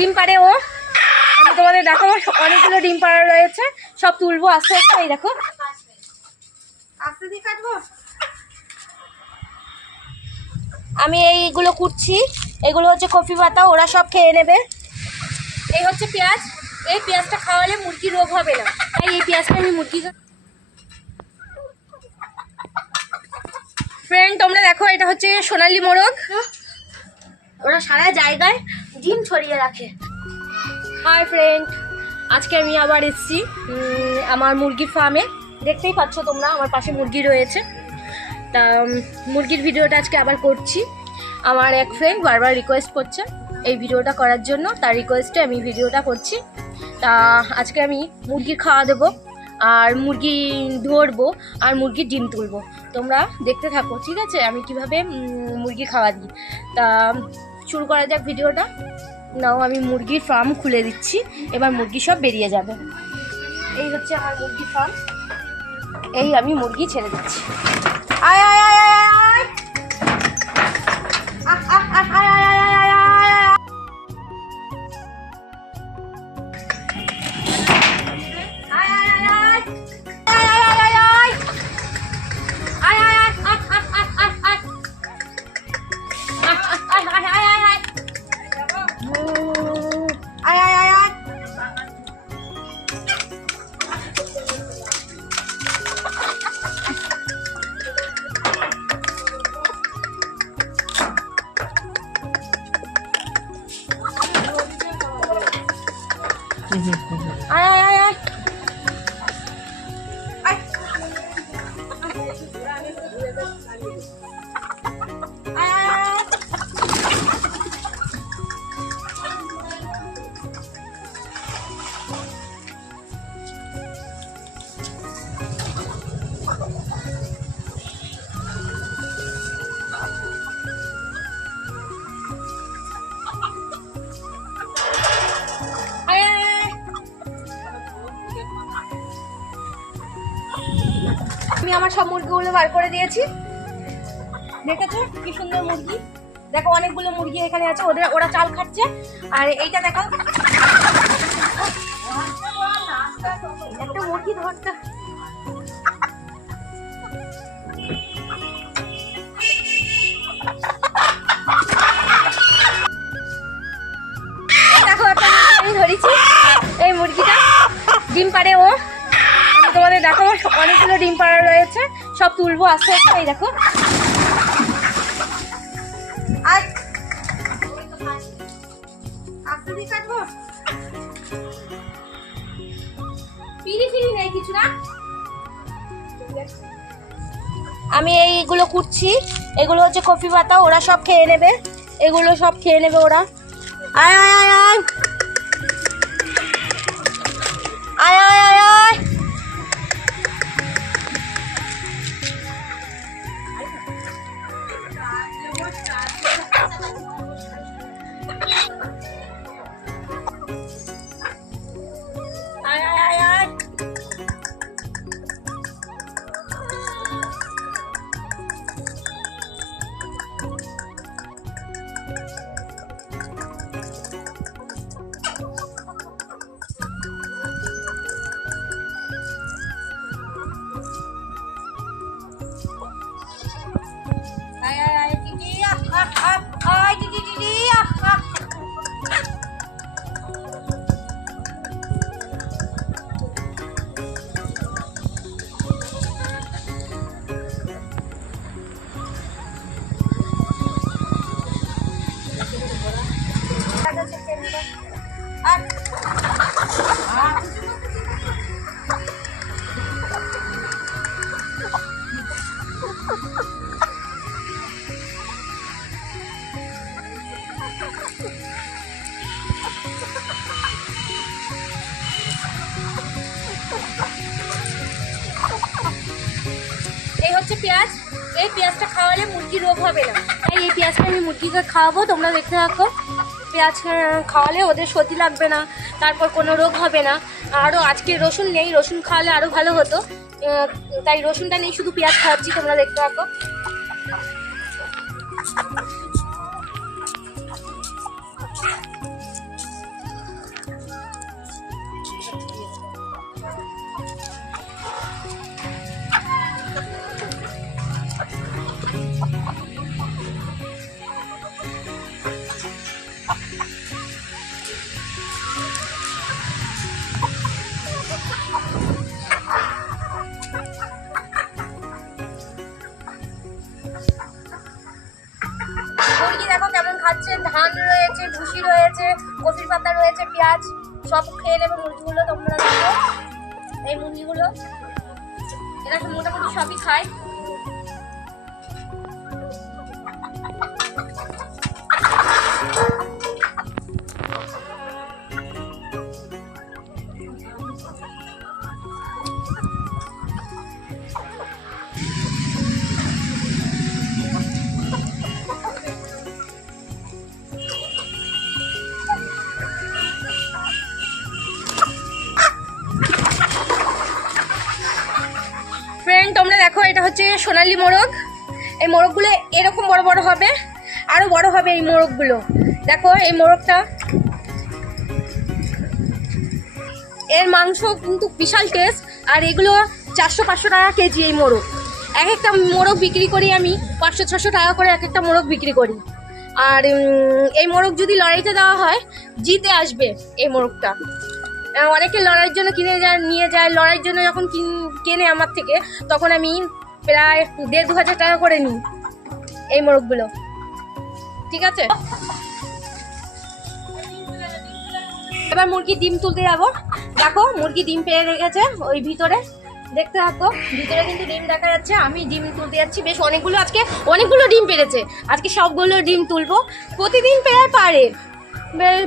ডিম পাড়ে ও। আমি তোমাদের দেখাবো অনেকগুলো ডিম পাড়া রয়েছে। সব তুলবো আস্তে আস্তে এই দেখো। আমি এইগুলো কুটছি। এগুলো হচ্ছে কফি পাতা ওরা সব খেয়ে নেবে। এই হচ্ছে পেঁয়াজ। এই পেঁয়াজটা খাওয়ালে মুরগির রোগ হবে না। তাই এই পেঁয়াজটা আমি মুরগি ফ্রেন্ড তোমরা দেখো এটা হচ্ছে সোনালি মোরগ। ওরা সারা জায়গায় ডিম ছড়িয়ে রাখে। হাই ফ্রেন্ড আজকে আমি আবার এসেছি আমার মুরগির ফার্মে দেখতেই পাচ্ছ তোমরা, আমার পাশে মুরগি রয়েছে। তা মুরগির ভিডিওটা আজকে আবার করছি। আমার এক ফ্রেন্ড বারবার রিকোয়েস্ট করছে এই ভিডিওটা করার জন্য। তার রিকোয়েস্টে আমি ভিডিওটা করছি। তা, আজকে আমি মুরগি খাওয়া দেবো, আর মুরগি ধরবো, আর মুরগির ডিম তুলবো। তোমরা দেখতে থাকো, ঠিক আছে? আমি কীভাবে মুরগি খাওয়া দিই। তা, শুরু করা যাক ভিডিওটা। নাও, আমি মুরগির ফার্ম খুলে দিচ্ছি। এবার মুরগি সব বেরিয়ে যাবে। এই হচ্ছে আমার মুরগি ফার্ম এই আমি মুরগি ছেড়ে দিচ্ছি। আয় আয় আয় আয়। 哎呀呀！আমি আমার সব মুরগিগুলো বার করে দিয়েছি। দেখেছ কি সুন্দর মুরগি? দেখো অনেকগুলো মুরগি এখানে আছে, ওদের, ওরা চাল খাচ্ছে। আর এইটা দেখো। একটা মুরগি ধরতে অনেকগুলো ডিম পাড়া রয়েছে, সব তুলবো আস্তে আস্তে। এই দেখো। আমি এইগুলো কুটছি। এগুলো হচ্ছে কফি পাতা, ওরা সব খেয়ে নেবে। এগুলো সব খেয়ে নেবে ওরা। আয় আয় আয় আয়। পেঁয়াজ, এই পেঁয়াজটা খাওয়ালে মুরগির রোগ হবে না। তাই এই পেঁয়াজটা আমি মুরগিকে খাওয়াবো, তোমরা দেখতে থাকো। পেঁয়াজ খাওয়ালে ওদের সর্দি লাগবে না, তারপর কোনো রোগ হবে না। আরও আজকে রসুন নেই, রসুন খাওয়ালে আরও ভালো হতো। তাই রসুনটা নেই, শুধু পেঁয়াজ খাওয়াচ্ছি, তোমরা দেখতে থাকো। খাচ্ছে, ধান রয়েছে, ভুসি রয়েছে, কফির পাতা রয়েছে, পেঁয়াজ সব খেয়ে নেবে, মুরগিগুলো তোমরা এই মুরগিগুলো, এরা মোটামুটি সবই খায়। দেখো, এটা হচ্ছে সোনালি মোরগ। এই মোরগগুলো এরকম বড় বড় হবে, আরও বড় হবে এই মোরগগুলো। দেখো, এই মোরগটা, এর মাংস কিন্তু বিশাল টেস্ট আর এগুলো চারশো পাঁচশো টাকা কেজি এই মোরগ। এক একটা মোরগ বিক্রি করি আমি, পাঁচশো, ছশো টাকা করে এক একটা মোরগ বিক্রি করি। আর এই মোরগ যদি লড়াইতে দেওয়া হয়, জিতে আসবে এই মোরগটা। অনেকে লড়াইয়ের জন্য কিনে যায়, নিয়ে যায়। লড়াইয়ের জন্য যখন কিন- আমার থেকে, তখন আমি প্রায় দেড় দু হাজার টাকা করে নিই এই মোরগগুলো। ঠিক আছে? এবার মুরগি ডিম তুলতে যাব। দেখো, মুরগি ডিম পেয়ে রেখেছে ওই ভিতরে। দেখতে থাকো, ভিতরে কিন্তু ডিম দেখা যাচ্ছে। আমি ডিম তুলতে যাচ্ছি। বেশ, অনেকগুলো আজকে, অনেকগুলো ডিম পেরেছে। আজকে সবগুলো ডিম তুলবো। প্রতিদিন পেয়ে পারে।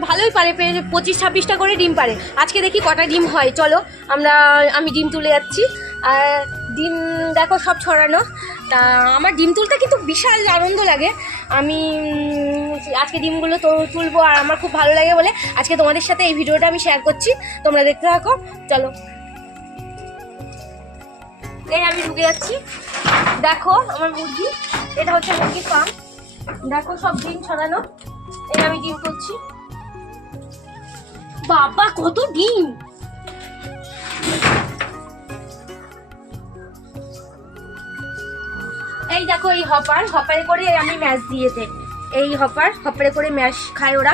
ভালোই পারে পঁচিশ ছাব্বিশটা করে ডিম পারে। আজকে দেখি কটা ডিম হয়, চলো, আমরা, আমি ডিম তুলে যাচ্ছি। আর ডিম দেখো সব ছড়ানো। তা, আমার ডিম তুলতে কিন্তু বিশাল আনন্দ লাগে। আমি আজকে ডিমগুলো তো তুলবো, আর আমার খুব ভালো লাগে বলে আজকে তোমাদের সাথে এই ভিডিওটা আমি শেয়ার করছি। তোমরা দেখতে থাকো, চলো। এই আমি ঢুকে যাচ্ছি। দেখো, আমার মুরগি, এটা হচ্ছে মুরগির ফার্ম দেখো সব ডিম ছড়ানো। এই আমি ডিম করছি। বাবা, কত ডিম! এই দেখো, এই হপার। হপারে করে আমি ম্যাশ দিয়েছে এই হপার, হপারে করে ম্যাশ খায় ওরা।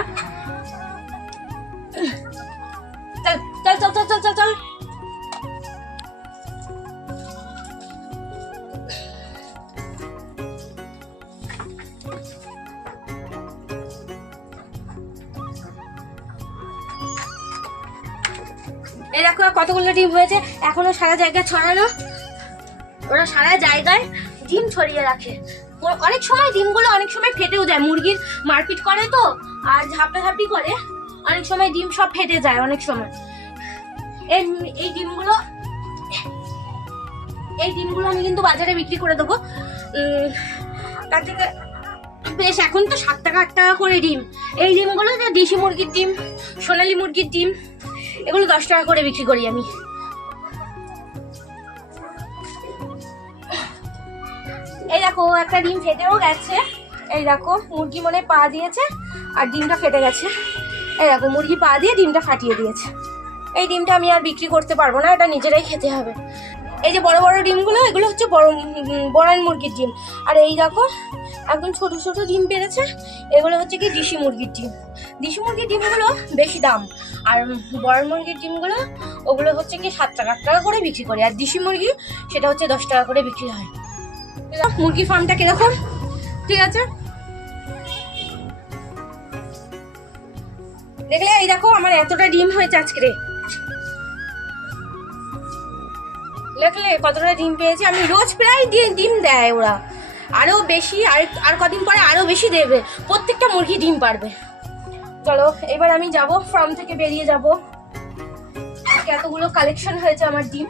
দেখো কতগুলো ডিম হয়েছে? এখনও সারা জায়গায় ছড়ানো? ওরা সারা জায়গায় ডিম ছড়িয়ে রাখে। অনেক সময় ডিমগুলো অনেক সময় ফেটেও যায়। মুরগির মারপিট করে তো, আর ঝাপটাঝাপটি করে। অনেক সময় ডিম সব ফেটে যায় অনেক সময়। এই এই ডিমগুলো এই ডিমগুলো আমি কিন্তু বাজারে বিক্রি করে দেবো। তার থেকে বেশ, এখন তো সাত টাকা আট টাকা করে ডিম। এই ডিমগুলো দেশি মুরগির ডিম, সোনালি মুরগির ডিম এগুলো দশ টাকা করে বিক্রি করি আমি। এই দেখো, একটা ডিম ফেটেও গেছে। এই দেখো, মুরগি মনে পা দিয়েছে আর ডিমটা ফেটে গেছে। এই দেখো, মুরগি পা দিয়ে ডিমটা ফাটিয়ে দিয়েছে। এই ডিমটা আমি আর বিক্রি করতে পারব না, এটা নিজেরাই খেতে হবে। এই যে বড় বড় ডিমগুলো, এগুলো হচ্ছে বড় বড়ান মুরগির ডিম। আর এই দেখো একদম ছোট ছোট ডিম পেরেছে, এগুলো হচ্ছে কি দেশি মুরগির ডিম। দেশি মুরগির ডিমগুলো বেশি দাম। আর বড় মুরগির ডিমগুলো, ওগুলো হচ্ছে কি সাত টাকা, আট টাকা করে বিক্রি করে। আর দেশি মুরগি, সেটা হচ্ছে দশ টাকা করে বিক্রি হয়। মুরগির ফার্মটা কীরকম ঠিক আছে? দেখলে এই দেখো, আমার এতটা ডিম হয়েছে আজকে রে। দেখলে কতটা ডিম পেয়েছি? আমি রোজ প্রায় ডিম দেয় ওরা। আরও বেশি, আর আর কদিন পরে আরও বেশি দেবে। প্রত্যেকটা মুরগি ডিম পারবে। চলো এবার আমি যাব ফার্ম থেকে বেরিয়ে যাব। এতগুলো কালেকশন হয়েছে আমার ডিম।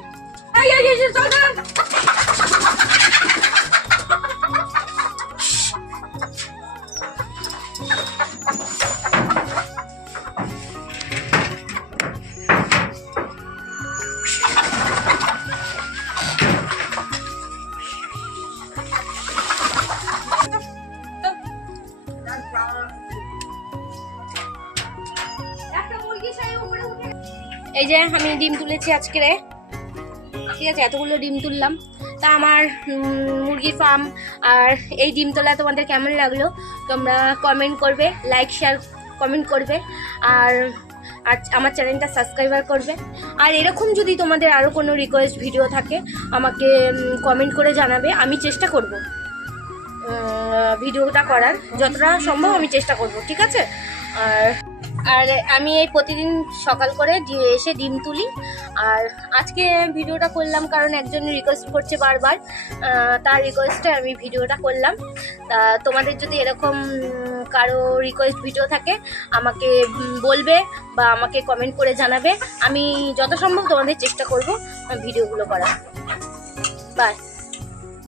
এই যে আমি ডিম তুলেছি আজকে ঠিক আছে, এতগুলো ডিম তুললাম। তা আমার মুরগির ফার্ম আর এই ডিম তোলা তোমাদের কেমন লাগল? তোমরা কমেন্ট করবে লাইক শেয়ার কমেন্ট করবে। আর আর আমার চ্যানেলটা সাবস্ক্রাইবার করবে। আর এরকম যদি তোমাদের আরও কোনো রিকোয়েস্ট ভিডিও থাকে, আমাকে কমেন্ট করে জানাবে। আমি চেষ্টা করব ভিডিওটা করার। যতটা সম্ভব আমি চেষ্টা করব, ঠিক আছে? আর আর আমি এই প্রতিদিন সকাল করে এসে ডিম তুলি। আর আজকে ভিডিওটা করলাম কারণ একজন রিকোয়েস্ট করছে বারবার। তার রিকোয়েস্টে আমি ভিডিওটা করলাম। তোমাদের যদি এরকম কারও রিকোয়েস্ট ভিডিও থাকে, আমাকে বলবে বা আমাকে কমেন্ট করে জানাবে। আমি যত সম্ভব তোমাদের চেষ্টা করব ভিডিওগুলো করার। বাই